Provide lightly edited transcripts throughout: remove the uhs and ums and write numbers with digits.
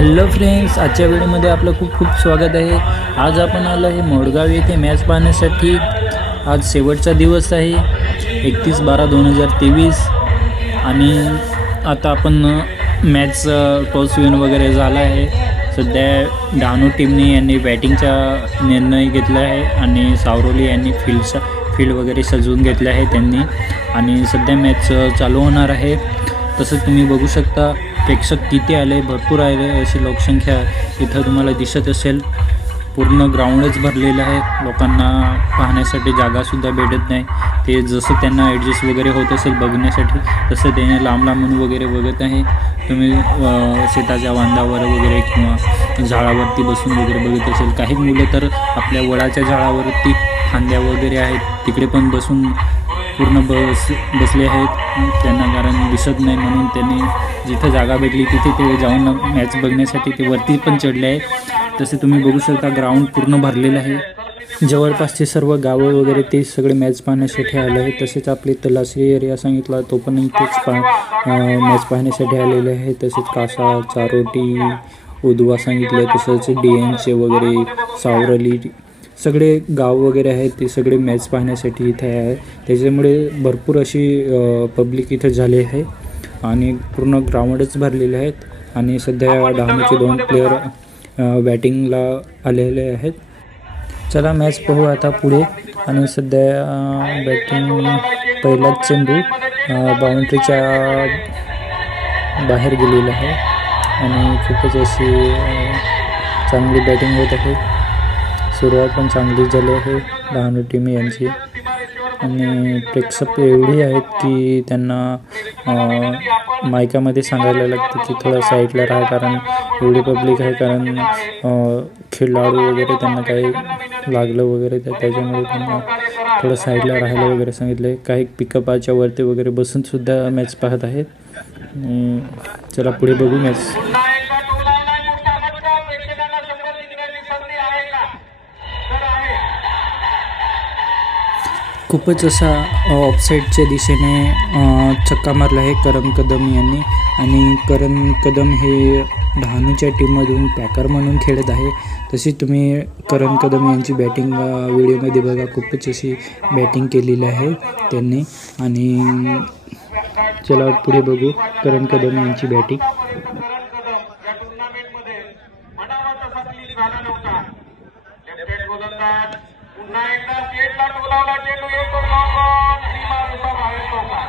Hello friends, आजच्या व्हिडिओमध्ये आपलं खूप खूप स्वागत आहे। आज आपण आलो आहे मोडगाव येथे मॅच पाहण्यासाठी। आज शेवटचा दिवस आहे 31/12/2023 आणि आता आपण मॅच टॉस विन वगैरे झाला आहे। सध्या डहाणू टीमने यांनी बॅटिंगचा निर्णय घेतला आहे आणि सावरोली यांनी फील्ड वगैरे सजवून घेतले आहे त्यांनी आणि सध्या मॅच चालू होणार आहे। तसंच तुम्ही बघू शकता प्रेक्षक किती आले, भरपूर आले अशी लोकसंख्या इथं तुम्हाला दिसत असेल। पूर्ण ग्राउंडच भरलेलं आहे, लोकांना पाहण्यासाठी जागासुद्धा भेटत नाही। ते जसं त्यांना ॲडजस्ट वगैरे होत असेल बघण्यासाठी तसं ते लांब लांबून वगैरे बघत आहे। तुम्ही शेताच्या बांधावर वगैरे किंवा झाडावरती बसून वगैरे बघत असेल। काही मुलं तर आपल्या वडाच्या झाडावरती फांद्या वगैरे आहेत तिकडे पण बसून पूर्ण बसले आहेत, त्यांना कारण दिसत नाही म्हणून त्यांनी जिथं जागा भेटली तिथे ते जाऊन मॅच बघण्यासाठी ते वरती पण चढले आहे। तसे तुम्ही बघू शकता ग्राउंड पूर्ण भरलेलं आहे। जवळपासचे सर्व गावं वगैरे ते सगळे मॅच पाहण्यासाठी आले आहेत। तसेच आपले तलासरी एरिया सांगितला तो पण इथेच मॅच पाहण्यासाठी आलेले आहे। तसेच कासा, चारोटी, उदवा सांगितलं, तसंच DNचे वगैरे सावरली सगळे गाव वगैरे आहेत ते सगळे मॅच पाहण्यासाठी इथे आहे। त्याच्यामुळे भरपूर अशी पब्लिक इथं झाली आहे आणि पूर्ण ग्राउंडच भरलेले आहेत आणि सध्या डहाणूचे 2 प्लेयर बॅटिंगला आलेले आहेत। चला मॅच पाहू आता पुढे। आणि सध्या बॅटिंग पहिलाच चेंडू बाउंड्रीच्या बाहेर गेलेला आहे आणि खूपच अशी चांगली बॅटिंग होत आहे। सुरुवात पण चांगली झाली आहे डहाणू टीम यांची आणि प्रेक्षक एवढी आहेत की त्यांना मायकामध्ये सांगायला लागते की थोडं साईडला राहा, कारण एवढी पब्लिक आहे। कारण खेळाडू वगैरे त्यांना काही लागलं वगैरे त्याच्यामुळे त्यांना थोडं साईडला राहायला वगैरे सांगितलं आहे। काही पिकअपाच्या वरती वगैरे बसूनसुद्धा मॅच पाहत आहेत। चला पुढे बघू मॅच। खूपच असा ऑफसाईडच्या दिशेने छक्का मारला आहे करण कदम यांनी आणि करण कदम हे डहाणूच्या टीममधून पॅकर म्हणून खेळत आहे। तशी तुम्ही करण कदम यांची बॅटिंग व्हिडिओमध्ये बघा, खूपच अशी बॅटिंग केलेली आहे त्यांनी। आणि चला पुढे बघू करण कदम यांची बॅटिंग। पुन्हा एकदा स्टेटला टोलावला चेंडू येतो लॉंग सीमारेषा बाहेर टोका।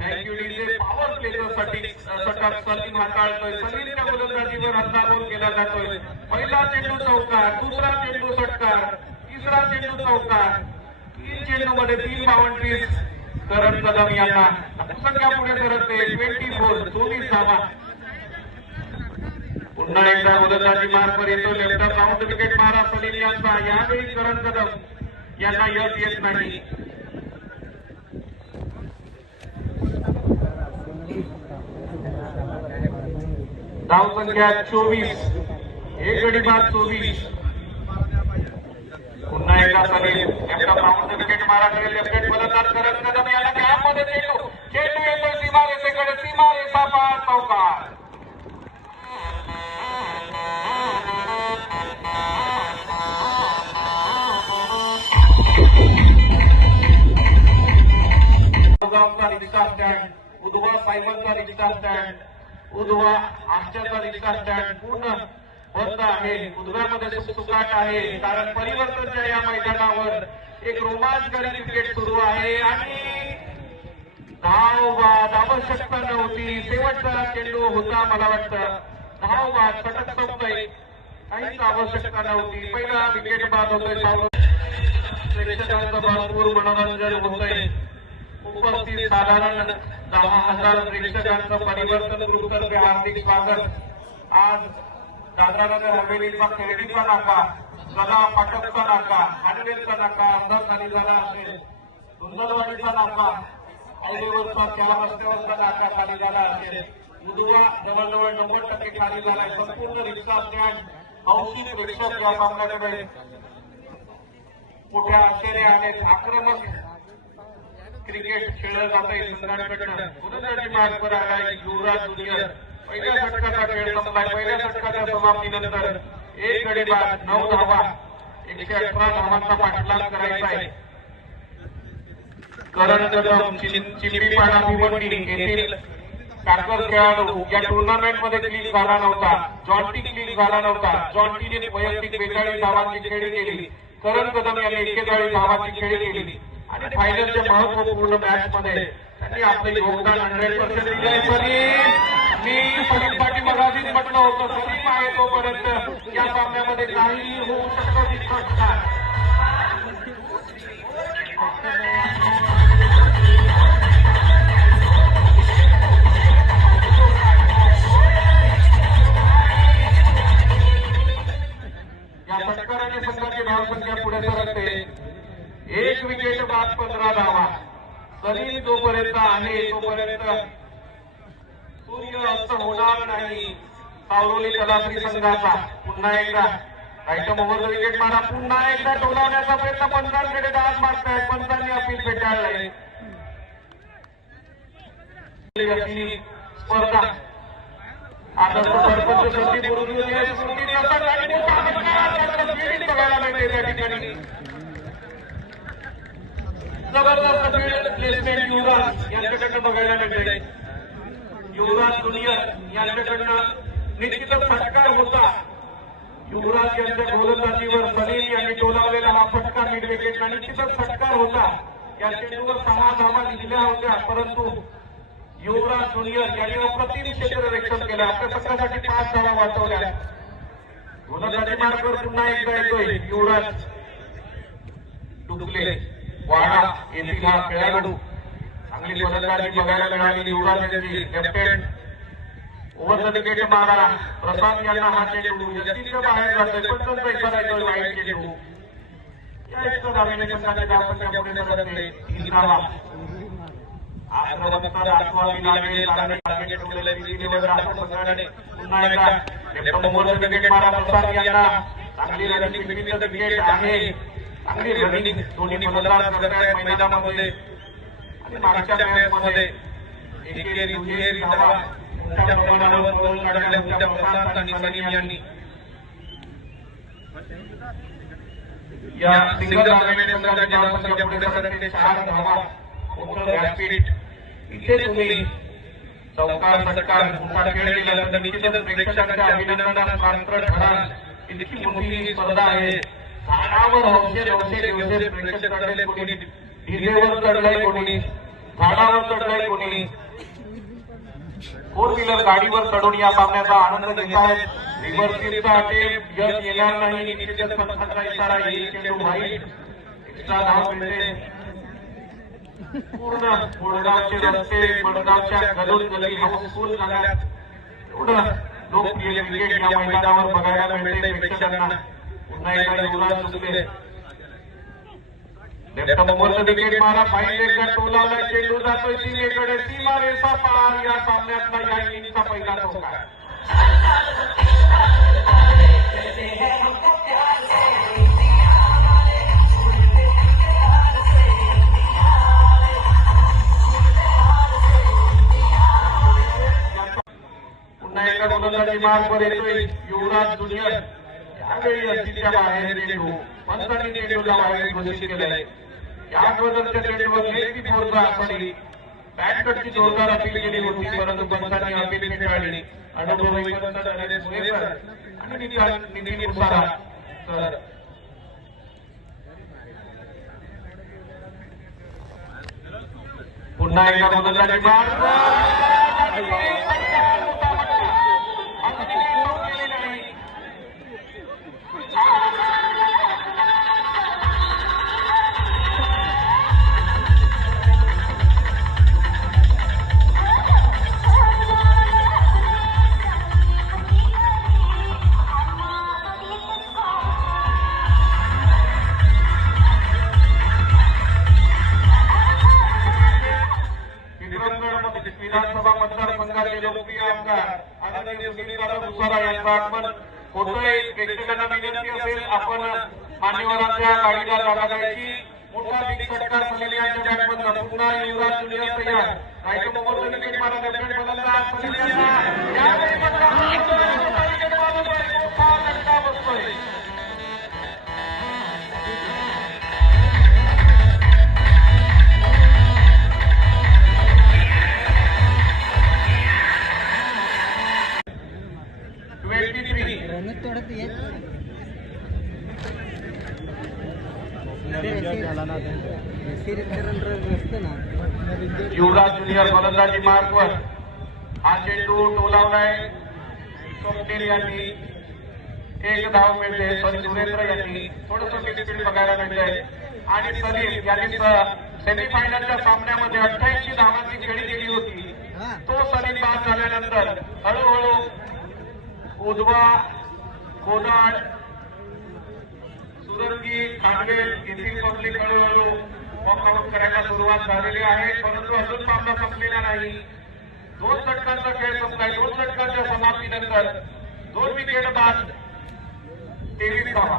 थँक्यू डीजे पॉवर प्लेयरसाठी षटक सलीम हाताळतोय। सलीमच्या गोलंदाजीवर हल्लाबोल केला जातोय। पहिला चेंडू चौकार, दुसरा चेंडू षटकार, तिसरा चेंडू चौकार, 3 चेंडूमध्ये 3 बाउंड्रीज करण कदम यांना संख्या पुढे सरकते 24 24 धावा। पुन्हा एकदा गोलंदाजी मार्कवर येतो लेफ्ट राऊंड विकेट मारा सलीम यांचा। यावेळी करण कदम यांना यश येत नाही। धाव संख्या 24, एक गडी बाद 24। पुन्हा एकदा सलीम लेफ्ट राऊंड विकेट मारा करेल लेफ्ट फलंदाज करण कदम याला गॅपमध्ये चेंडू येतो सीमारेषेकडे, सीमारेषा पार चौकार। गावचा रिक्षा स्टँड, उदवा सायमनचा रिक्षा स्टँड, उदवा आष्टाचा रिक्षा स्टँड पूर्ण बंद आहे। उदव्यामध्ये सुकाट आहे कारण परिवर्तनच्या या मैदानावर एक रोमांचकारी क्रिकेट सुरू आहे आणि धाव बाद आवश्यकता नव्हती। शेवटचा चेंडू होता, मला वाटतं धाव बाद षटक संपतंय, काहीच आवश्यकता नव्हती। पहिला विकेट बाद होतोय। प्रेक्षकांचं भरपूर मनोरंजन होतंय। उपस्थित साधारण 10,000 प्रेक्षकांचं परिवर्तन ग्रुपतर्फे हार्दिक स्वागत। आज दादरानगर हवेलीचा खेळडीचा नाका, गदा फाटकचा नाका, हाडवेलचा नाका अर्धा खाली झाला असेल, सुंदरवाडीचा नाका, हायवेवरचा 4 रस्त्यावरचा नाका खाली झाला असेल। उजवा जवळजवळ 90% खाली झालाय. संपूर्ण रिक्षा स्टँड हौशी प्रेक्षक या सामन्याकडे मोठ्या आशेने आहेत. आक्रमक क्रिकेट खेळलं जात आहे संघांकडनं. गोलंदाजी मार्गवर आलाय युवराज ज्युनियर. पहिल्या षटकाचा खेळ संपलाय. पहिल्या षटकाच्या समाप्तीनंतर 1 गडी बाद 9 धावा 118 धावांचा पाठलाग करायचा आहे. करण कदम चिंपीपाडा भिवंडी येथील टाकर खेळाडू या टुर्नामेंट मध्ये क्लीन झाला नव्हता. जॉन्टी क्लीन झाला नव्हता. जॉन्टीने वैयक्तिक 42 धावांची खेळी केली. करण कदम यांनी 41 धावांची खेळी केली आणि फायनलच्या महत्वपूर्ण मॅच मध्ये त्यांनी आपले योगदान 100% दिले. सलीम, मी सलीम पाटील मगाशीच म्हटलं होतं, सलीम आहे तोपर्यंत या सामन्यामध्ये काहीही होऊ शकतं. या षटकाराने संघाची धावसंख्या पुढे सरकते. 1 विकेट बाद 15 धावा. सलीम जोपर्यंत आहे तोपर्यंत सूर्य अस्त होणार नाही. सावरोली कलाश्री संघाचा पुन्हा एकदा राईट ओव्हरचा विकेट मारा. पुन्हा एकदा टोलावण्याचा प्रयत्न. पंचांकडे दाद मारतायत. पंचांनी अपील फेटाळलंय. स्पर्धा आदर्श सरपंच संदीप गुरुजी स्मृतीचा बघायला मिळते त्या ठिकाणी. जबरदस्त फील्ड प्लेसमेंट युवराज यांच्याकडनं बघायला मिळते. युवराज ज्युनियर यांच्याकडनं निश्चितच फटकार होता. युवराज यांच्या गोलंदाजीवर सलीम यांनी टोलावलेला हा फटका मिड विकेटला निश्चितच फटकार होता. या चेंडूवर 6 धावा दिल्या होत्या, परंतु युवराज ज्युनियर यांनी अप्रतिम क्षेत्ररक्षण केलं. आपल्या संघासाठी 5 धावा वाचवल्या. गोलंदाजी मार्गावर पुन्हा एकदा येतोय युवराज डुबले. वाडा येथील हा खेळाडू. चांगली फलंदाजी बघायला मिळाली युवराज यांची. लेफ्ट हँड ओव्हरचा विकेट मारा. प्रसाद यांना हा चेंडू यष्टीच्या बाहेर जातोय. पंचांचा इशारा येतोय वाईट चेंडू. या एका धावेने संघाची धावसंख्या पुढे सरकते. 3 धावा. आक्रमकता दाखवावी लागेल. चांगले टार्गेट ठेवलेले दिल्लीवर राष्ट्र संघाने पुन्हा एकदा लेफ्ट ओव्हरचा विकेट मारा. प्रसाद यांना चांगली रनिंग विकेट विकेट आहे. चांगली रनिंग दोन्ही फलंदाज करतायत मैदानामध्ये. आणि मागच्या मॅचमध्ये एकेरी दुहेरी धावा मोठ्या प्रमाणावर पळून काढल्या होत्या प्रसाद आणि सलीम यांनी. या सिंगल धावेने संघाची धावसंख्या पुढे सरकते. 4 धावा. मोठं व्यासपीठ. इथे तुम्ही चौकार षटकार मोठा खेळ केल्यानंतर निश्चितच प्रेक्षकांच्या अभिनंदनास पात्र ठराल. इतकी मोठी स्पर्धा आहे. झाडावर हौशे दिवसे प्रेक्षक चढले. कोणी ढिगेवर चढलंय, कोणी झाडावर चढलंय, कोणी 4 व्हीलर गाडीवर चढून या सामन्याचा आनंद घेत आहेत. रिव्हर्सिलचा अटेम्प्ट यश येणार नाही. निश्चितच पंचांचा इशारा येईल. चेंडू वाईट. एक्स्ट्रा धाव मिळते. पूर्ण बोडगावचे रस्ते बडगावच्या गलोल गली हाऊसफुल झाल्यात. एवढं लोकप्रिय क्रिकेट या मैदानावर बघायला मिळते प्रेक्षकांना. पुन्हा एकदा युवराज डुबले. लेफ्ट ओव्हरचा विकेट मारा. फाईन लेगचा टोलावला. चेंडू जातोय सीमेकडे. सीमा रेषा पार. या सामन्यातला या इनिंगचा पहिला चौकार. पुन्हा एका गोलंदाजी मार्गवर येतोय युवराज ज्युनियर. यावेळी यष्टीच्या बाहेर चेंडू. पंचांनी चेंडूला बाहेर घोषित केलंय. या बदलच्या चेंडूवर लेग फोर्सला आपली बॅटकडची जोरदार अपील केली होती, परंतु पंचांनी अपील फेटाळली. अनुभवी पंच नरेश मुळेकर आणि नितीन मुसारा सर पुन्हा एकदा गोलंदाजी मार्ग. विधानसभा मतदारसंघाचे लोकप्रिय कामगार आदरणीय सुनील दादा भुसारा यांचं आगमन होतोय. प्रेक्षकांना विनंती असेल आपण मान्यवरांच्या गाडीला जागा द्यायची. मोठा बिग फटका सलील यांच्या बॅटमधनं पुन्हा युवराज ज्युनियर तयार. राईट ओव्हरचं विकेट मारा लेफ्ट फलंदाज सलील यांना यावेळी मात्र विकेट मारतोय. मोठा झटका बसतोय. युवराज ज्युनियर फलंदाजी मार्कवर हा चेंडू टोलावलाय. स्वप्नील यांनी एक धाव मिळते. सुरेंद्र यांनी थोडंसं स्पीड बघायला मिळतंय आणि सलीम यांनी सेमीफायनलच्या सामन्यामध्ये 88 धावांची खेळी केली होती. तो सलीम बाद झाल्यानंतर हळूहळू उधवा, कोदाड, सुरंगी, खांडवेल येथील पब्लिक हळूहळू वॉकआउट करायला सुरुवात झालेली आहे. परंतु अजून सामना संपलेला नाही. 2 षटकांचा खेळ संपलाय. 2 षटकांच्या समाप्तीनंतर 2 विकेट बाद 23 धावा.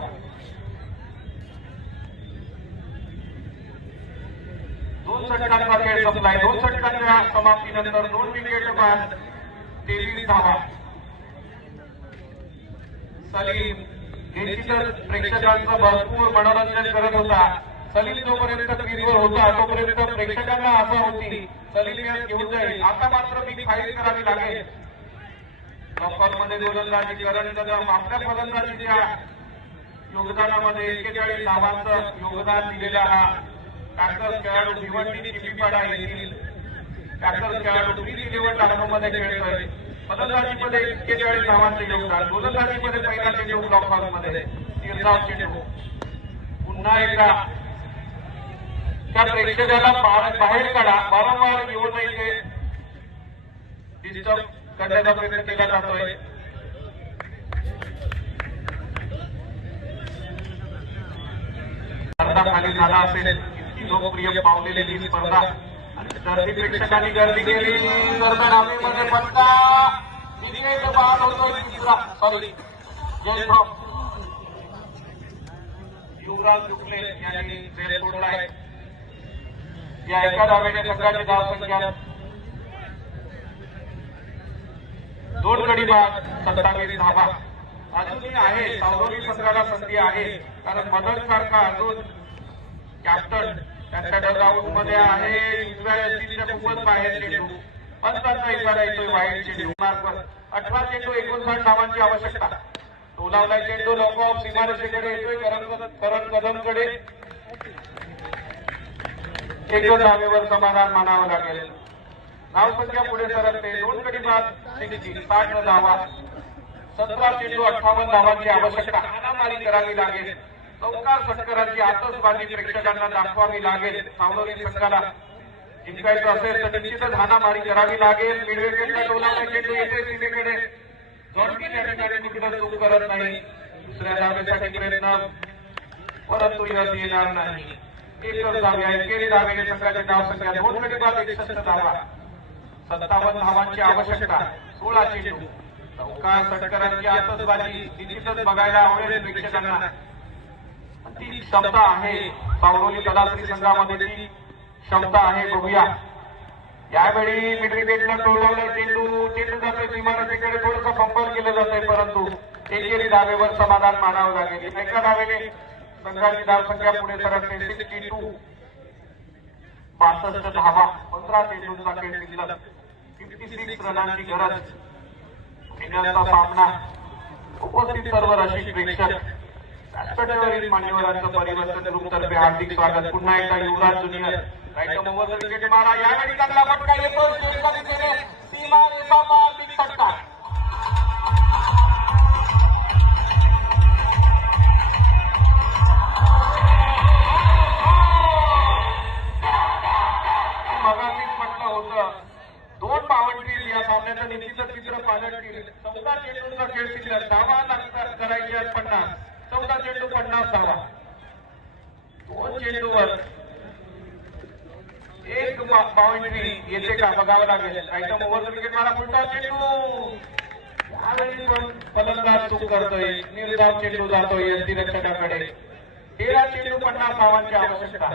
दोन षटकांचा खेळ संपलाय. 2 षटकांच्या समाप्तीनंतर 2 विकेट बाद 23 धावा. सलीम निश्चितच प्रेक्षकांचं भरपूर मनोरंजन करत होता. सलीम जोपर्यंत क्रीजवर होता तोपर्यंत प्रेक्षकांना आशा होती सलीम यात घेऊन जाईल. आता मात्र मी फाईट करावी लागेल. मध्ये गोलंदाजी करण कदम आपल्या फलंदाजीच्या योगदानामध्ये 41 धावांचं योगदान दिलेला हा पॅकर्स खेळाडू भिवंडी चिपीपाडा येथील पॅकर्स खेळाडू प्री-11 टाकामध्ये खेळतोय. फलंदाजीमध्ये 41 धावांचे योगदान. गोलंदाजीमध्ये पहिला चेंडू ब्लॉक हॉलमध्ये तीर्थाव चेंडू. पुन्हा एकदा त्या प्रेक्षकाला बाहेर काढा. वारंवार येऊन इथे डिस्टर्ब करण्याचा प्रयत्न केला जातोय. स्पर्धा खाली झाला असेल इतकी लोकप्रिय पावलेली ही स्पर्धा आणि प्रेक्षकांनी गर्दी केली. दरम्यान हवेमध्ये फटका विकेट बाद होतोय. तिसरा सॉरी जयश्राम युवराज शुक्ले यांनी खेळ सोडलाय. या एका धावेने संघाची धावसंख्या 2 गडी बाद 27 धावा. अजूनही आहे सावरोली संघाला संधी आहे कारण मदत सारखा अजून कॅप्टन त्यांच्या डगआउट मध्ये आहे. उजव्या यष्टीच्या खूपच बाहेर चेंडू. पंचांचा इशारा येतोय वाईट चेंडू. मार्कवर 18 चेंडू 59 धावांची आवश्यकता. टोलावलाय चेंडू लॉक ऑफ सीमारेषेकडे येतोय. करण कदमकडे 1 धावेवर समाधान मानावं लागेल. धावसंख्या पुढे सरकते. 2 गडी बाद 60 धावा. 17 चेंडू 58 धावांची आवश्यकता. हाणामारी करावी लागेल. चौकार षटकारांची आतषबाजी प्रेक्षकांना दाखवावी लागेल. सावरोली संघाला जिंकायचं असेल तर निश्चितच हाणामारी करावी लागेल. मिडविकेटला टोलावला चेंडू येतोय सीमेकडे. जॉन्टी त्या ठिकाणी कुठं चूक करत नाही. दुसऱ्या धावेसाठी प्रयत्न परंतु यश येणार नाही. एकच धावे आहे. एकेरी धावेने संघाची धावसंख्या 2 गडी बाद 61 धावा. 57 धावांची आवश्यकता. 16 चेंडू. चौकार षटकारांची आतषबाजी निश्चितच बघायला आवडेल प्रेक्षकांना. ती क्षमता आहे सावरोली कलाश्री संघामध्ये. ती क्षमता आहे. बघूया यावेळी मिडविकेटला टोलावलं चेंडू जातोय सीमारेषेकडे. थोडंसं फंबल केलं जातंय परंतु एकेरी धावेवर समाधान मानावं लागेल. एका धावेने संघाची धावसंख्या पुढे सरकते. 62 62 धावा. 15 चेंडूंचा खेळ शिल्लक. 56 रनांची गरज. इंग्लंडचा सामना. उपस्थित सर्व रसिक प्रेक्षक व्यासपीठावरील मान्यवरांचं परिवर्तन ग्रुपतर्फे हार्दिक स्वागत. पुन्हा एकदा युवराज ज्युनियर राईट ओव्हरचं विकेट मारा. यावेळी चांगला फटका येतो. सीमा रेषा बिग फटका. मगाशीच म्हटलं होतं 2 बावंटी या सामन्याचं निश्चितच चित्र पालटतील. 14 चेंडूंचा खेळ शिल्लक. धावा करायची आहेत 50. 14 चेंडू 50 धावा. 2 चेंडूवर एक बाउंड्री येते का बघावं लागेल. आयटम ओव्हर विकेट मारा फुलटा चेंडू. यावेळी पण फलंदाज चूक करतोय. निर्धाव चेंडू जातोय यष्टीरक्षकाकडे. 13 चेंडू 50 धावांची आवश्यकता.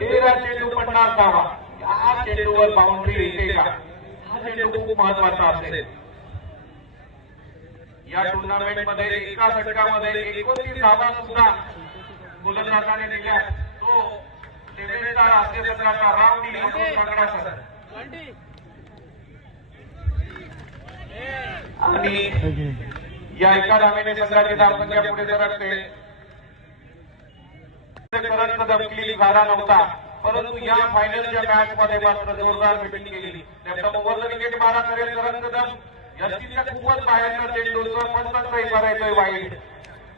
13 चेंडू 50 धावा. या चेंडूवर बाउंड्री येते का हा चेंडू खूप महत्वाचा असेल. या टुर्नामेंट मध्ये एका षटकामध्ये 29 धावा सुद्धा गोलंदाजाने दिल्या. तो लेव्हलचा राष्ट्रीय संघाचा राऊंडी सर आणि या एका धावेने संघाची धावसंख्या पुढे सरकते. करंट दमकली झाला नव्हता परंतु या फायनलच्या मॅच मध्ये मात्र जोरदार बॅटिंग केली. लेफ्ट ओव्हरला विकेट मारा करेल करंट कदम. यष्टीच्या खूपच बाहेरचा चेंडूचं पंचांचा इशारा येतोय वाईट.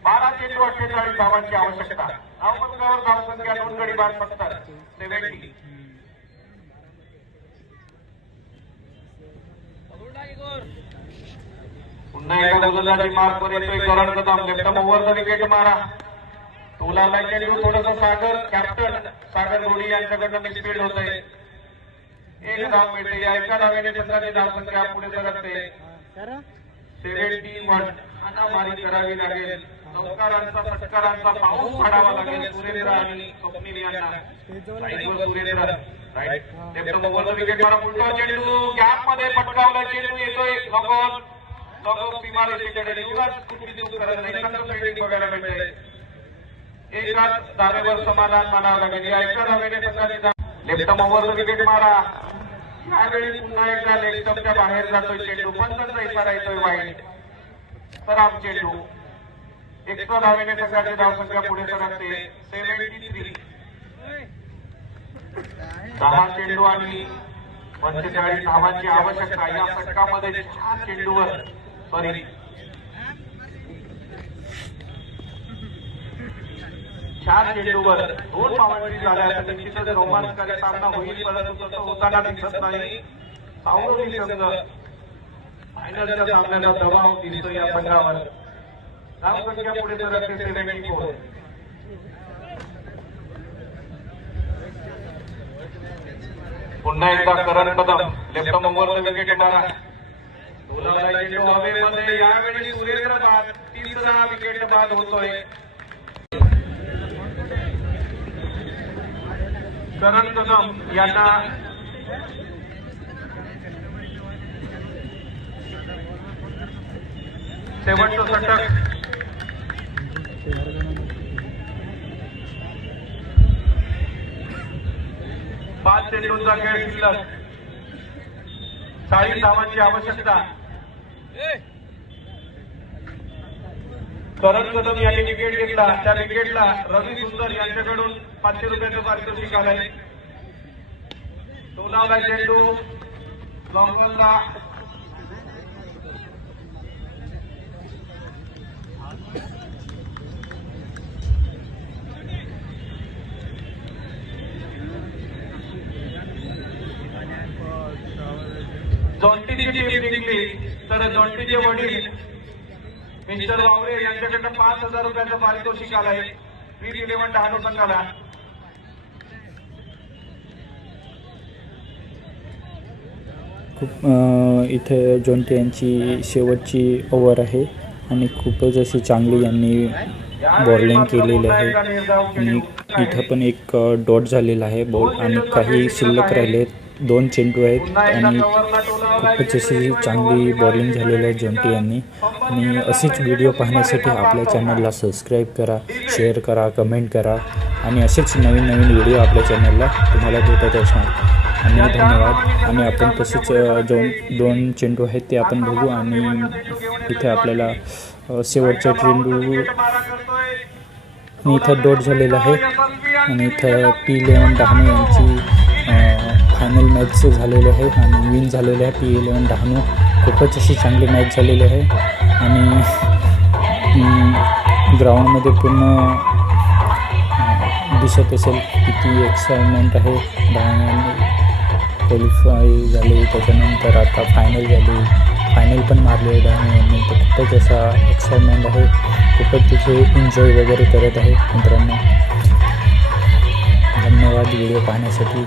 12 चेंडू 48 धावांची आवश्यकता. धावपंचावर धावसंख्या 2 गडी बाद फक्त 70. पुन्हा एकदा गोलंदाजी मार्कवर येतोय करण कदम. लेफ्ट ओव्हरचा विकेट मारा. टोलाला चेंडू थोडंसं सागर कॅप्टन सागर रोडी यांच्याकडनं मिसफील्ड होतंय. एक धाव मिळते. या एका धावेने संघाची धावसंख्या पुढे सरकते 71. हाणामारी करावी लागेल. चौकारांचा षटकारांचा पाऊस पाडावा लागेल सुरेंद्र आणि स्वप्नील यांना. सुरेंद्र राईट. लेफ्ट ओव्हरचा विकेट मारा फुलटा चेंडू. गॅप मध्ये पटकावला चेंडू येतोय लगोन सीमारेषेकडे. युवराज कुठली चूक करत नाही. चांगलं फिल्डिंग बघायला मिळते. एकाच धावेवर समाधान मानावं लागेल. या एका धावेने संघाची लेफ्ट ओव्हरचा विकेट मारा. यावेळी पुन्हा एकदा लेग स्टंपच्या बाहेर जातोय चेंडू. पंचांचा इशारा येतोय वाईट. सराम चेंडू. 1 धावेने संघाची धावसंख्या पुढे सरकते 73. 10 चेंडू आणि 45 धावांची आवश्यकता. या षटकामध्ये 4 चेंडूवर 2 बाउंड्री झाल्या तर निश्चितच रोमांचकारी सामना होईल. परंतु तसं होताना दिसत नाही. सावरली संघ फायनलच्या सामन्याचा दबाव दिसतो या संघावर. धावसंख्या पुढे सरकते 74. पुन्हा एकदा करण कदम. लेफ्ट ओव्हरचा विकेट मारा. बोलावला चेंडू हवेमध्ये. यावेळी सुरेंद्र बाद. 3रा विकेट बाद होतोय. करण कदम यांना शेवटचं षटक. पाच चेंडूंचा खेळ शिल्लक. 40 धावांची आवश्यकता. करण कदम यांनी विकेट घेतला. त्या विकेटला रवी सुंदर यांच्याकडून 500 रुपयाचं पारितोषिक आलंय. टोलावला चेंडू लॉंगॉनला. जॉन्टीची टीम जिंकली तर जॉन्टीचे वडील मिस्टर वावरे यांच्याकडनं 5,000 रुपयाचं पारितोषिक आलंय. 3-11 डहाणू संघाला. खूप इथे जॉन्टी यांची शेवटची ओव्हर आहे आणि खूपच अशी चांगली यांनी बॉलिंग केलेली आहे. आणि इथं पण एक डॉट झालेला आहे बॉल आणि काही शिल्लक राहिले. 2 चेंडू आहेत आणि खूपच अशी चांगली बॉलिंग झालेली आहे जॉन्टी यांनी. आणि अशीच व्हिडिओ पाहण्यासाठी आपल्या चॅनलला सबस्क्राईब करा, शेअर करा, कमेंट करा आणि असेच नवीन नवीन व्हिडिओ आपल्या चॅनलला तुम्हाला भेटत असणार. आणि धन्यवाद. आणि आपण तसेच 2 चेंडू आहेत ते आपण बघू. आणि इथे आपल्याला शेवटचा चेंडू आणि इथं डॉट झालेला आहे. आणि इथं P11 डहाणू यांची फायनल मॅच झालेली आहे आणि विन झालेले आहे P11 डहाणू. खूपच अशी चांगली मॅच झालेली आहे आणि ग्राउंडमध्ये पूर्ण दिसत असेल किती एक्साइटमेंट आहे. डहाणू क्वालिफाय झाले, त्याच्यानंतर आता फायनल झाली, फायनल पण मारले डहाणू यांनी. तर खूपच असा एक्साइटमेंट आहे. खूपच तिथे एन्जॉय वगैरे करत आहे मित्रांनो. धन्यवाद. धन्यवाद व्हिडिओ पाहण्यासाठी.